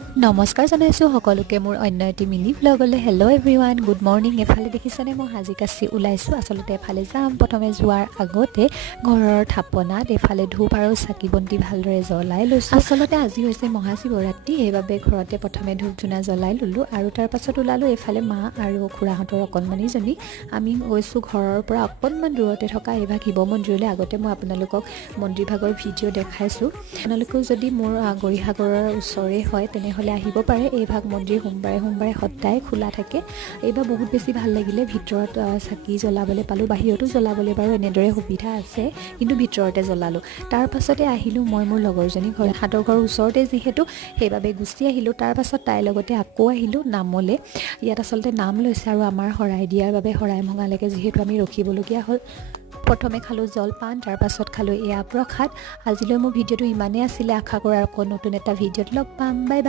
নমস্কাৰ জনাইছোঁ সকলোকে মোৰ অন্য এটি মিনি ব্লগলৈ। Hello' everyone, good morning. এফালে দেখিছেনে মই সাজি কাচি ওলাইছোঁ। আচলতে এফালে যাম। প্ৰথমে যোৱাৰ আগতে ঘৰৰ থাপনাত এফালে ধূপ আৰু চাকি বন্তি ভালদৰে জ্বলাই লৈছোঁ। আচলতে আজি হৈছে মহাশিৱৰাত্ৰি, সেইবাবে ঘৰতে প্ৰথমে ধূপ ধূনা জ্বলাই ল'লোঁ আৰু তাৰ পাছত ওলালোঁ এইফালে মা আৰু খুৰাহঁতৰ অকণমানিজনী। আমি গৈছোঁ ঘৰৰ পৰা অকণমান দূৰতে থকা এইভাগ শিৱ মন্দিৰলৈ। আগতে মই আপোনালোকক মন্দিৰভাগৰ ভিডিঅ' দেখাইছোঁ। আপোনালোকেও যদি মোৰ গৌৰীসাগৰৰ ওচৰে হয় তেনেহ'লে আহিব পাৰে। এইভাগ মন্দিৰ সোমবাৰে সোমবাৰে সদায় খোলা থাকে। এইবাৰ বহুত বেছি ভাল লাগিলে। ভিতৰত চাকি জ্বলাবলৈ পালোঁ, বাহিৰতো জ্বলাবলৈ বাৰু এনেদৰে সুবিধা আছে, কিন্তু ভিতৰতে জ্বলালোঁ। তাৰ পাছতে আহিলোঁ মই মোৰ লগৰজনী ঘৰ, হাতৰ ঘৰৰ ওচৰতে যিহেতু সেইবাবে গুচি আহিলোঁ। তাৰ পাছত তাইৰ লগতে আকৌ আহিলোঁ নামলৈ। ইয়াত আচলতে নাম লৈছে আৰু আমাৰ শৰাই দিয়াৰ বাবে শৰাই ভঙালৈকে যিহেতু আমি ৰখিবলগীয়া হ'ল। প্ৰথমে খালোঁ জলপান, তাৰ পাছত খালোঁ এয়া প্ৰসাদ। আজিলৈ মোৰ ভিডিঅ'টো ইমানেই আছিলে। আশা কৰোঁ আকৌ নতুন এটা ভিডিঅ'ত লগ পাম। Bye bye.